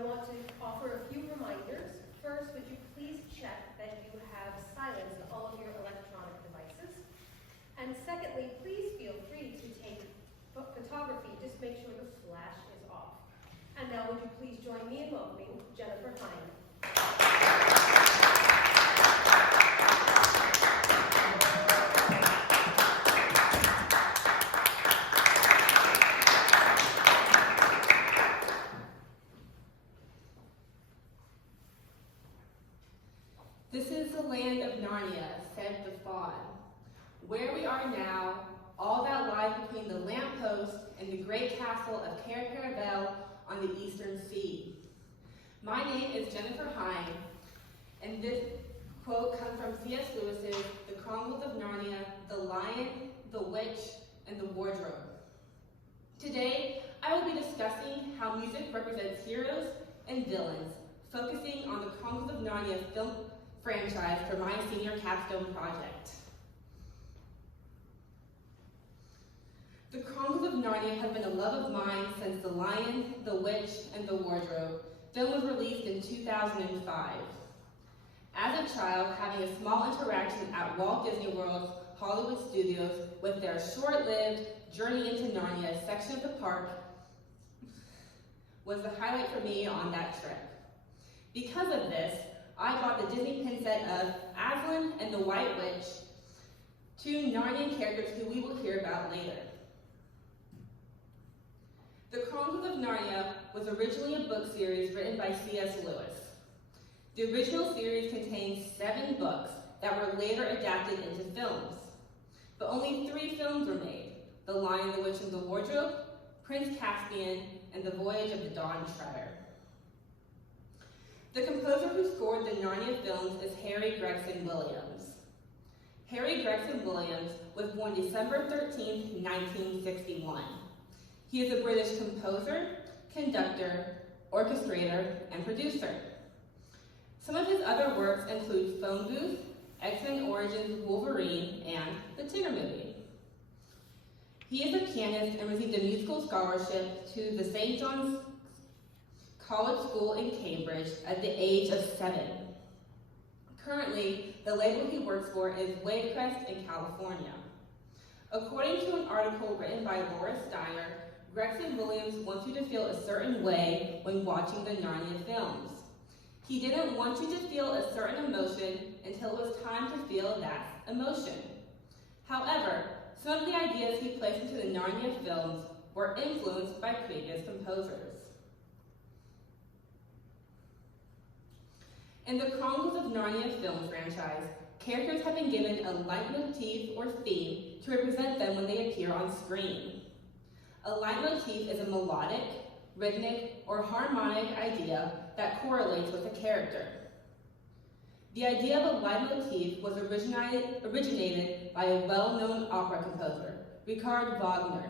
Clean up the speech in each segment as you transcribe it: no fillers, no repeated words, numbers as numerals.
I want to offer a few reminders. First, would you please check that you have silenced all of your electronic devices? And secondly, please feel free to take photography. Just make sure the flash is off. And now would you please join me in welcoming Jennifer Heyn. This is the land of Narnia, said the fawn. Where we are now, all that lies between the lamppost and the great castle of Cair Paravel on the eastern sea. My name is Jennifer Heyn, and this quote comes from C.S. Lewis's The Chronicles of Narnia, The Lion, the Witch, and the Wardrobe. Today, I will be discussing how music represents heroes and villains, focusing on the Chronicles of Narnia film franchise for my senior capstone project. The Chronicles of Narnia have been a love of mine since The Lion, the Witch, and the Wardrobe film was released in 2005. As a child, having a small interaction at Walt Disney World's Hollywood Studios with their short-lived Journey into Narnia section of the park was the highlight for me on that trip. Because of this, I bought the Disney pin set of Aslan and the White Witch, two Narnian characters who we will hear about later. The Chronicles of Narnia was originally a book series written by C.S. Lewis. The original series contained 7 books that were later adapted into films, but only 3 films were made: The Lion, the Witch, and the Wardrobe, Prince Caspian, and The Voyage of the Dawn Treader. The composer who scored the Narnia films is Gregson Williams. Gregson Williams was born December 13, 1961. He is a British composer, conductor, orchestrator, and producer. Some of his other works include Phone Booth, X-Men Origins Wolverine, and The Tigger Movie. He is a pianist and received a musical scholarship to the St. John's College School in Cambridge at the age of 7. Currently, the label he works for is Wavecrest in California. According to an article written by Laura Steiner, Gregson Williams wants you to feel a certain way when watching the Narnia films. He didn't want you to feel a certain emotion until it was time to feel that emotion. However, some of the ideas he placed into the Narnia films were influenced by previous composers. In the Chronicles of Narnia film franchise, characters have been given a leitmotif or theme to represent them when they appear on screen. A leitmotif is a melodic, rhythmic, or harmonic idea that correlates with a character. The idea of a leitmotif was originated by a well-known opera composer, Richard Wagner.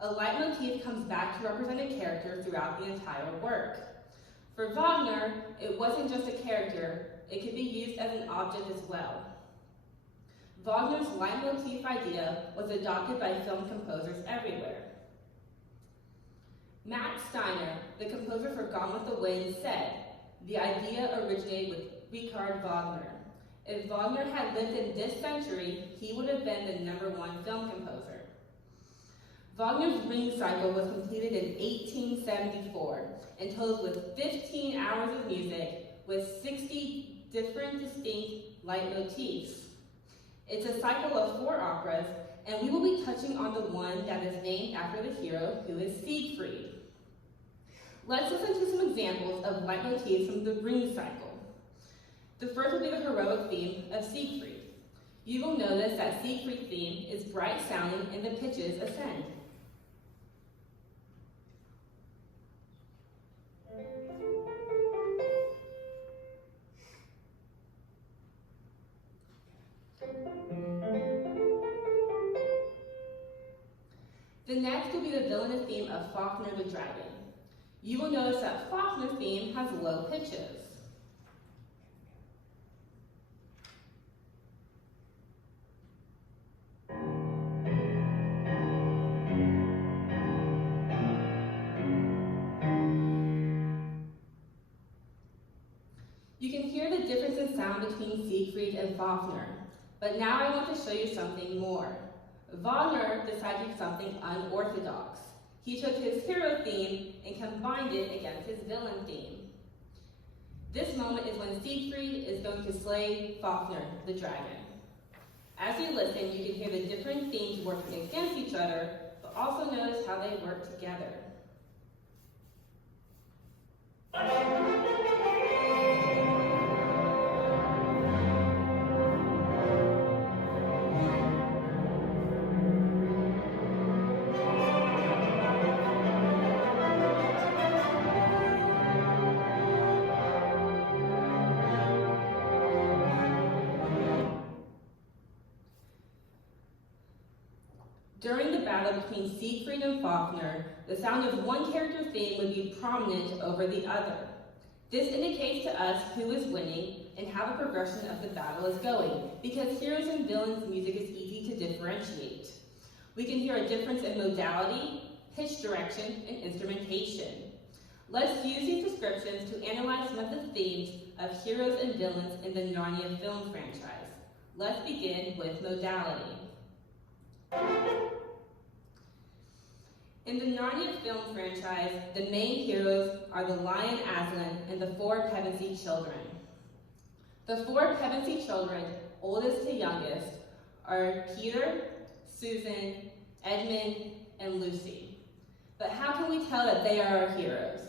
A leitmotif comes back to represent a character throughout the entire work. For Wagner, it wasn't just a character, it could be used as an object as well. Wagner's leitmotif idea was adopted by film composers everywhere. Matt Steiner, the composer for Gone with the Wind, said, "The idea originated with Richard Wagner. If Wagner had lived in this century, he would have been the #1 film composer." Wagner's Ring Cycle was completed in 1874 and totals with 15 hours of music with 60 different distinct leitmotifs. It's a cycle of 4 operas, and we will be touching on the one that is named after the hero, who is Siegfried. Let's listen to some examples of leitmotifs from the Ring Cycle. The first will be the heroic theme of Siegfried. You will notice that Siegfried's theme is bright sounding and the pitches ascend. The next will be the villainous theme of Fafnir the Dragon. You will notice that Fafnir's theme has low pitches. sound between Siegfried and Wagner, but now I want to show you something more. Wagner decided to do something unorthodox. He took his hero theme and combined it against his villain theme. This moment is when Siegfried is going to slay Wagner, the dragon. As you listen, you can hear the different themes working against each other, but also notice how they work together. During the battle between Siegfried and Wagner, the sound of one character's theme would be prominent over the other. This indicates to us who is winning and how the progression of the battle is going, because heroes and villains' music is easy to differentiate. We can hear a difference in modality, pitch direction, and instrumentation. Let's use these descriptions to analyze some of the themes of heroes and villains in the Narnia film franchise. Let's begin with modality. In the Narnia film franchise, the main heroes are the lion Aslan and the four Pevensey children. The four Pevensey children, oldest to youngest, are Peter, Susan, Edmund, and Lucy. But how can we tell that they are our heroes?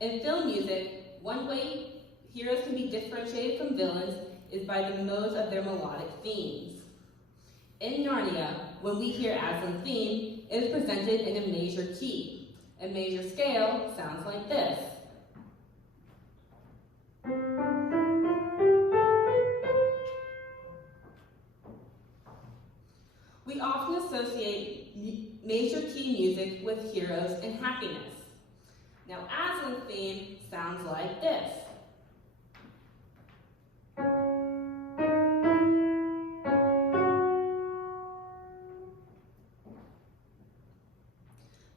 In film music, one way heroes can be differentiated from villains is by the modes of their melodic themes. In Narnia, when we hear Aslan's theme, it is presented in a major key. A major scale sounds like this. We often associate major key music with heroes and happiness. Now, Aslan's theme sounds like this.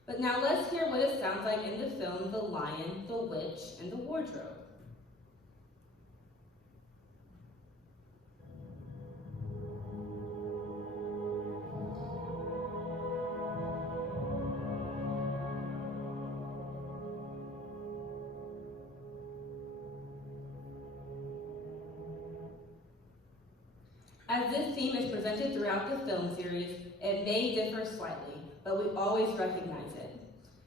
But now let's hear what it sounds like in the film The Lion, the Witch, and the Wardrobe. As this theme is presented throughout the film series, it may differ slightly, but we always recognize it.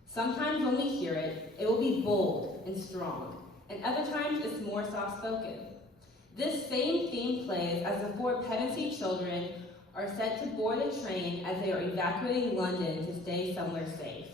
Sometimes when we hear it, it will be bold and strong, and other times it's more soft-spoken. This same theme plays as the four Pevensey children are set to board a train as they are evacuating London to stay somewhere safe.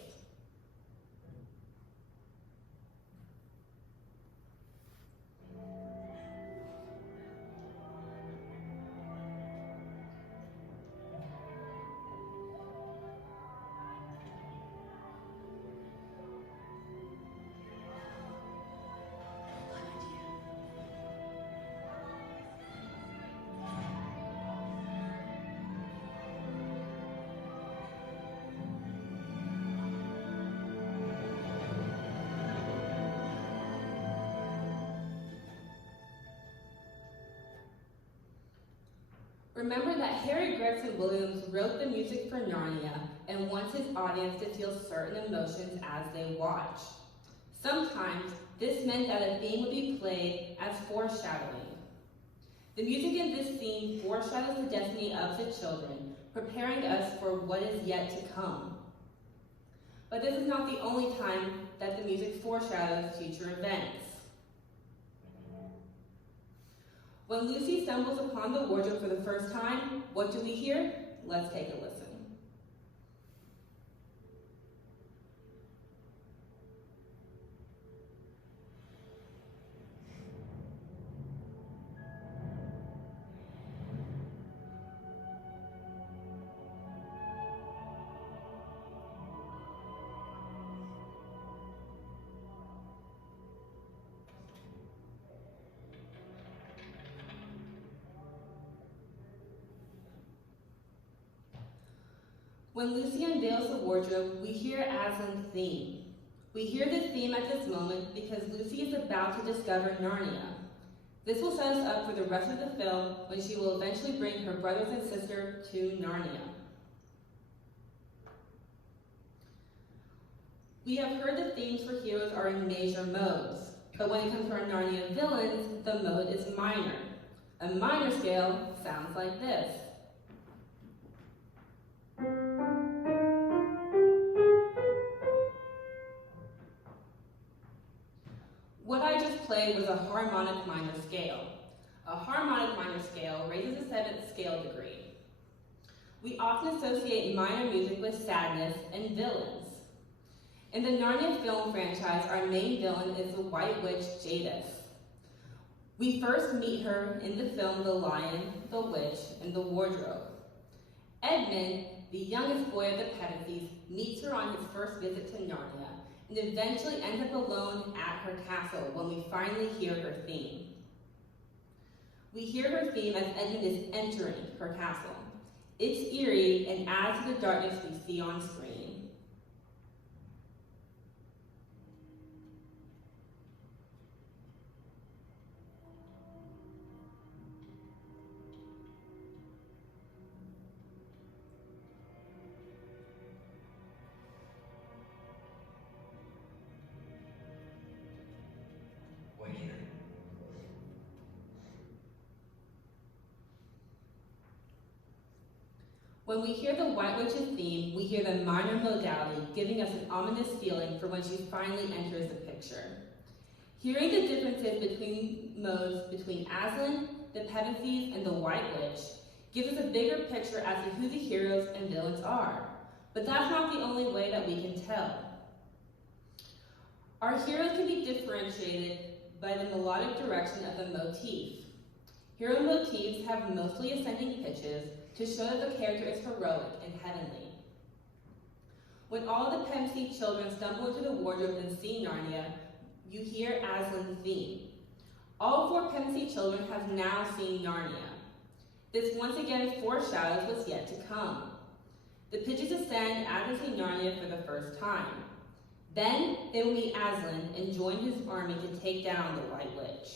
Remember that Gregson Williams wrote the music for Narnia and wants his audience to feel certain emotions as they watch. Sometimes this meant that a theme would be played as foreshadowing. The music in this theme foreshadows the destiny of the children, preparing us for what is yet to come. But this is not the only time that the music foreshadows future events. When Lucy stumbles upon the wardrobe for the first time, what do we hear? Let's take a listen. When Lucy unveils the wardrobe, we hear Aslan's theme. We hear this theme at this moment because Lucy is about to discover Narnia. This will set us up for the rest of the film when she will eventually bring her brothers and sister to Narnia. We have heard the themes for heroes are in major modes, but when it comes to our Narnia villains, the mode is minor. A minor scale sounds like this. What I just played was a harmonic minor scale. A harmonic minor scale raises a 7th scale degree. We often associate minor music with sadness and villains. In the Narnia film franchise, our main villain is the White Witch Jadis. We first meet her in the film The Lion, the Witch, and the Wardrobe. Edmund, the youngest boy of the Pevensies, meets her on his first visit to Narnia, and eventually ends up alone at her castle when we finally hear her theme. We hear her theme as Edmund is entering her castle. It's eerie and adds to the darkness we see on screen. When we hear the White Witch's theme, we hear the minor modality, giving us an ominous feeling for when she finally enters the picture. Hearing the differences between modes between Aslan, the Pevensies, and the White Witch gives us a bigger picture as to who the heroes and villains are. But that's not the only way that we can tell. Our heroes can be differentiated by the melodic direction of the motif. Hero motifs have mostly ascending pitches to show that the character is heroic and heavenly. When all the Pevensey children stumble into the wardrobe and see Narnia, you hear Aslan's theme. All 4 Pevensey children have now seen Narnia. This once again foreshadows what's yet to come. The pitches ascend as they see Narnia for the first time. Then they will meet Aslan and join his army to take down the White Witch.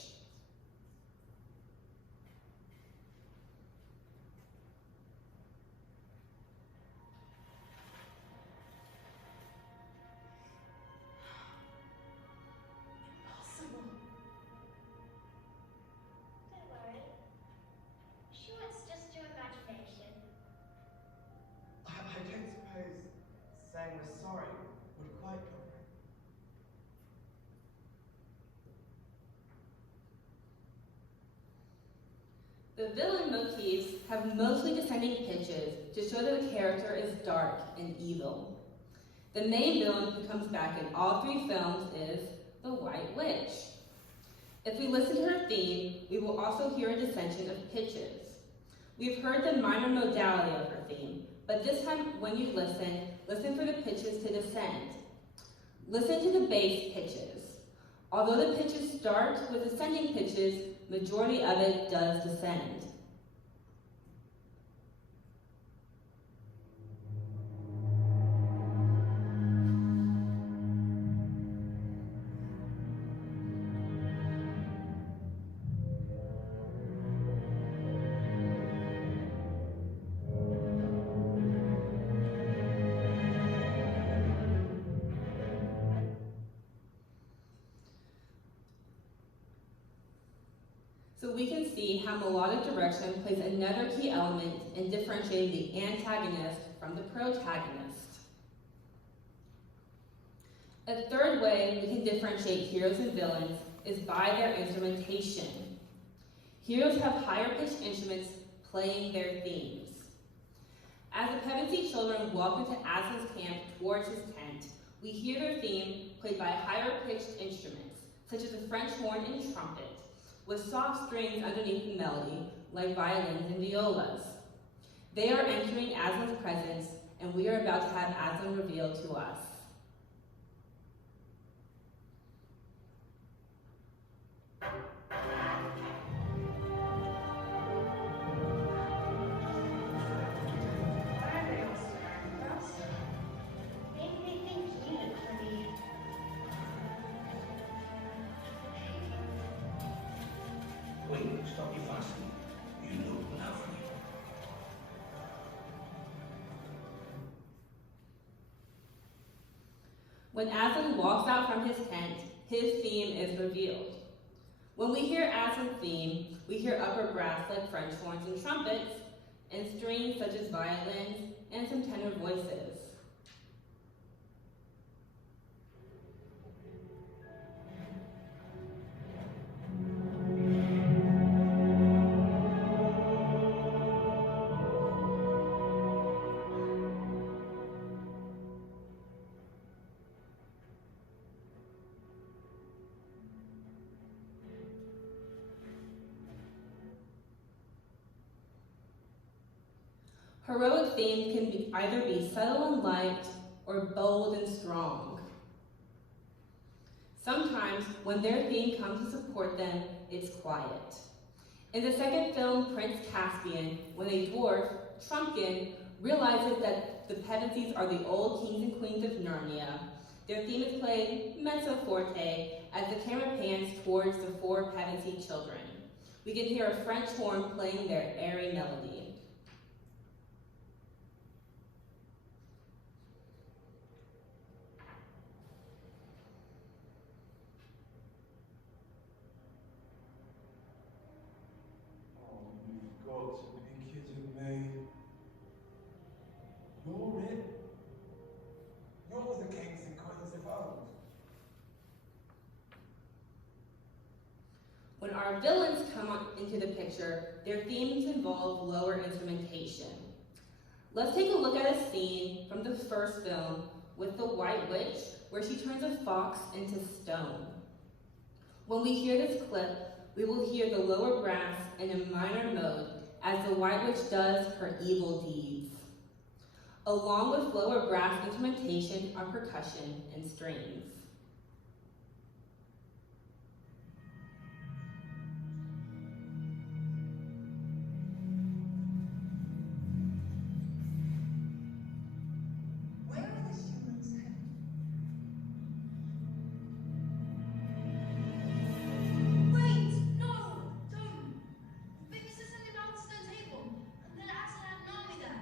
The villain motifs have mostly descending pitches to show that the character is dark and evil. The main villain who comes back in all 3 films is the White Witch. If we listen to her theme, we will also hear a descension of pitches. We've heard the minor modality of her theme, but this time when you listen for the pitches to descend. Listen to the bass pitches. Although the pitches start with ascending pitches, majority of it does descend. So we can see how melodic direction plays another key element in differentiating the antagonist from the protagonist. A third way we can differentiate heroes and villains is by their instrumentation. Heroes have higher pitched instruments playing their themes. As the Pevensey children walk into Aslan's camp towards his tent, we hear their theme played by higher pitched instruments, such as the French horn and trumpet, with soft strings underneath the melody, like violins and violas. They are entering Aslan's presence, and we are about to have Aslan revealed to us. When Aslan walks out from his tent, his theme is revealed. When we hear Aslan's theme, we hear upper brass like French horns and trumpets, and strings such as violins, and some tenor voices. Heroic themes can either be subtle and light or bold and strong. Sometimes, when their theme comes to support them, it's quiet. In the second film, Prince Caspian, when a dwarf, Trumpkin, realizes that the Pevensies are the old kings and queens of Narnia, their theme is played mezzo forte as the camera pans towards the four Pevensey children. We can hear a French horn playing their airy melody. Got to be kidding me. You're it? You're the kings and queens of old. When our villains come into the picture, their themes involve lower instrumentation. Let's take a look at a scene from the first film with the White Witch, where she turns a fox into stone. When we hear this clip, we will hear the lower brass in a minor mode as the White Witch does her evil deeds. Along with lower brass instrumentation are percussion and strings. Where are the humans headed? Wait! No! Don't! Maybe there's something down to the table, and then Aslan had an army there.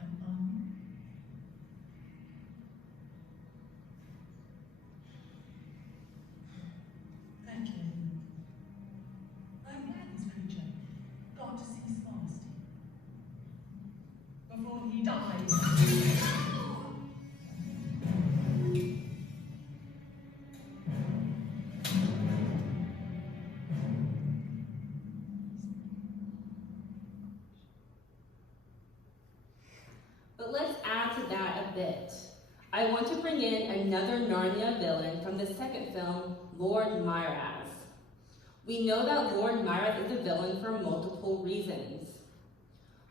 An army? Thank you. I'm glad this creature got to see his majesty before he dies. No! But let's add to that a bit. I want to bring in another Narnia villain from the second film, Lord Myraz. We know that Lord Myraz is a villain for multiple reasons.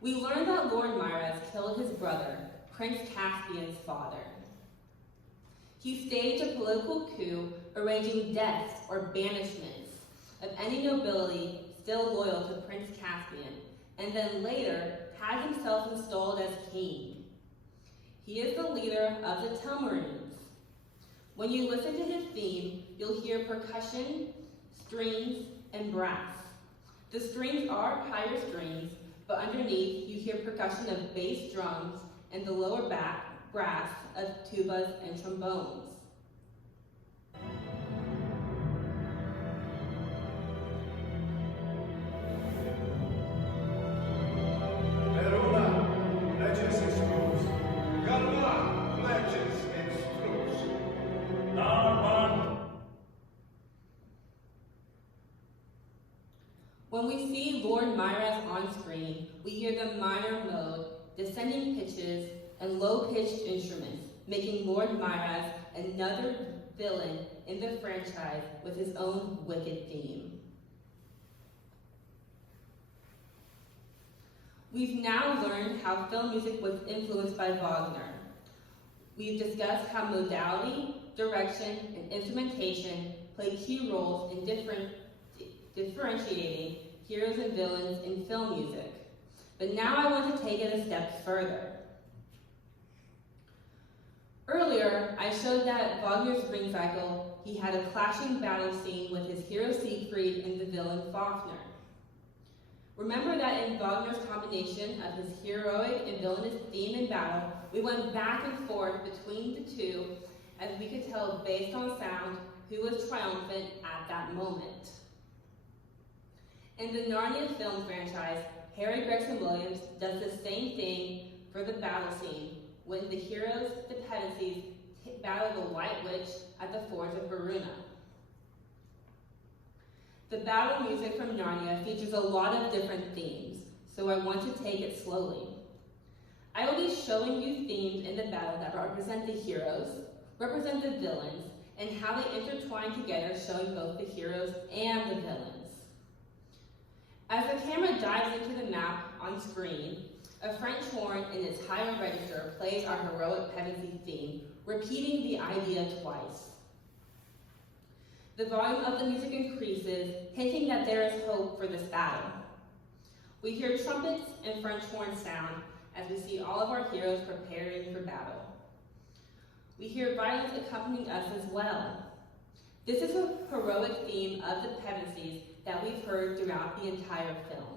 We learn that Lord Myraz killed his brother, Prince Caspian's father. He staged a political coup arranging deaths or banishments of any nobility still loyal to Prince Caspian, and then later had himself installed as king. He is the leader of the Telmarines. When you listen to his theme, you'll hear percussion, strings, and brass. The strings are higher strings, but underneath you hear percussion of bass drums and the lower back brass of tubas and trombones. Verona, pledges its troops. Galva, pledges its troops. Narban. When we see Lord Myraz on screen, we hear the minor mode, descending pitches, and low-pitched instruments, making Lord Myraz another villain in the franchise with his own wicked theme. We've now learned how film music was influenced by Wagner. We've discussed how modality, direction, and instrumentation play key roles in differentiating heroes and villains in film music. But now I want to take it a step further. Earlier, I showed that Wagner's Ring Cycle, he had a clashing battle scene with his hero Siegfried and the villain Fafnir. Remember that in Wagner's combination of his heroic and villainous theme in battle, we went back and forth between the two as we could tell based on sound who was triumphant at that moment. In the Narnia film franchise, Gregson Williams does the same thing for the battle scene when the heroes, the Pevensies, battle the White Witch at the Forge of Verona. The battle music from Narnia features a lot of different themes, so I want to take it slowly. I will be showing you themes in the battle that represent the heroes, represent the villains, and how they intertwine together, showing both the heroes and the villains. As the camera dives into the map on screen, a French horn in its higher register plays our heroic Pevensey theme, repeating the idea twice. The volume of the music increases, hinting that there is hope for this battle. We hear trumpets and French horn sound as we see all of our heroes preparing for battle. We hear violins accompanying us as well. This is a heroic theme of the Pevensies that we've heard throughout the entire film.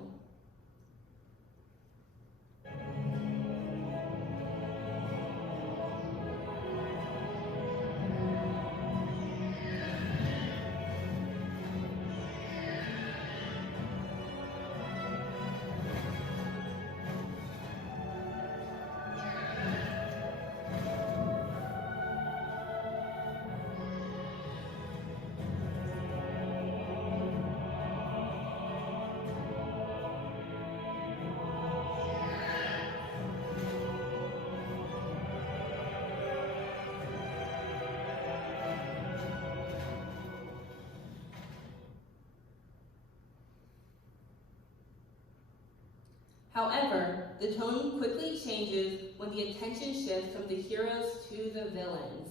However, the tone quickly changes when the attention shifts from the heroes to the villains.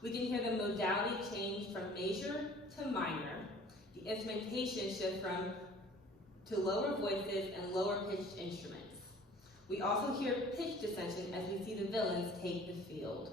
We can hear the modality change from major to minor, the instrumentation shift to lower voices and lower pitched instruments. We also hear pitch dissension as we see the villains take the field.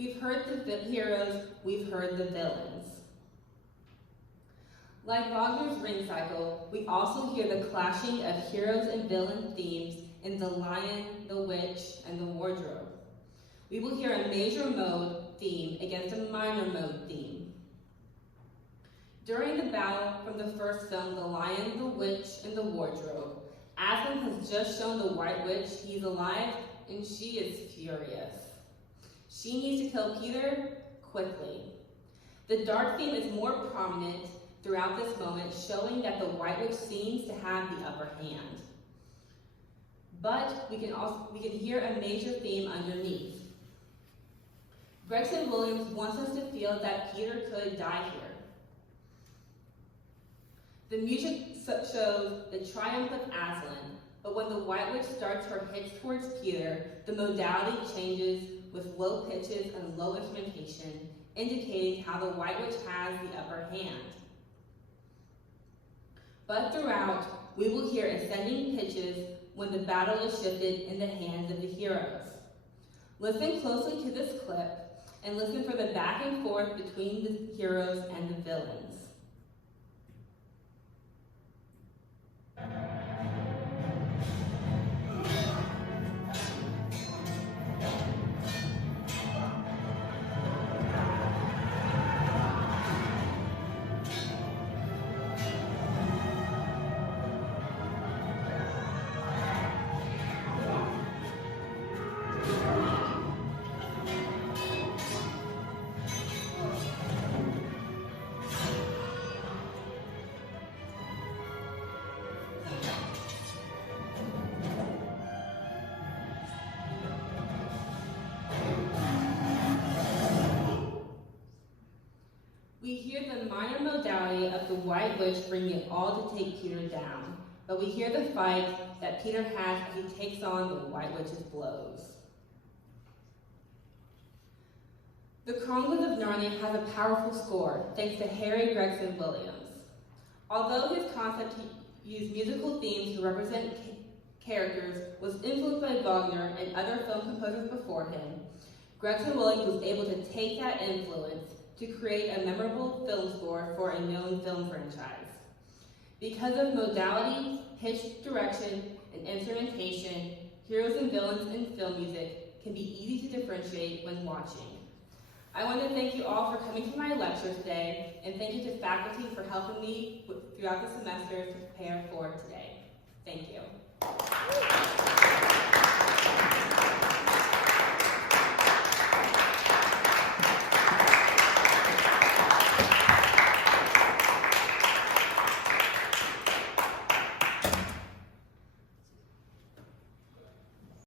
We've heard the heroes, we've heard the villains. Like Wagner's Ring Cycle, we also hear the clashing of heroes and villain themes in The Lion, the Witch, and the Wardrobe. We will hear a major mode theme against a minor mode theme. During the battle from the first film, The Lion, the Witch, and the Wardrobe, Aslan has just shown the White Witch he's alive, and she is furious. She needs to kill Peter quickly. The dark theme is more prominent throughout this moment, showing that the White Witch seems to have the upper hand. But we can hear a major theme underneath. Gregson Williams wants us to feel that Peter could die here. The music shows the triumph of Aslan, but when the White Witch starts her hits towards Peter, the modality changes with low pitches and low instrumentation, indicating how the White Witch has the upper hand. But throughout, we will hear ascending pitches when the battle is shifted in the hands of the heroes. Listen closely to this clip and listen for the back and forth between the heroes and the villains. modality of the White Witch bringing it all to take Peter down, but we hear the fight that Peter has as he takes on the White Witch's blows. The Chronicles of Narnia has a powerful score, thanks to Gregson Williams. Although his concept to use musical themes to represent characters was influenced by Wagner and other film composers before him, Gregson Williams was able to take that influence to create a memorable film score for a known film franchise. Because of modality, pitch, direction, and instrumentation, heroes and villains in film music can be easy to differentiate when watching. I want to thank you all for coming to my lecture today, and thank you to faculty for helping me throughout the semester to prepare for today. Thank you.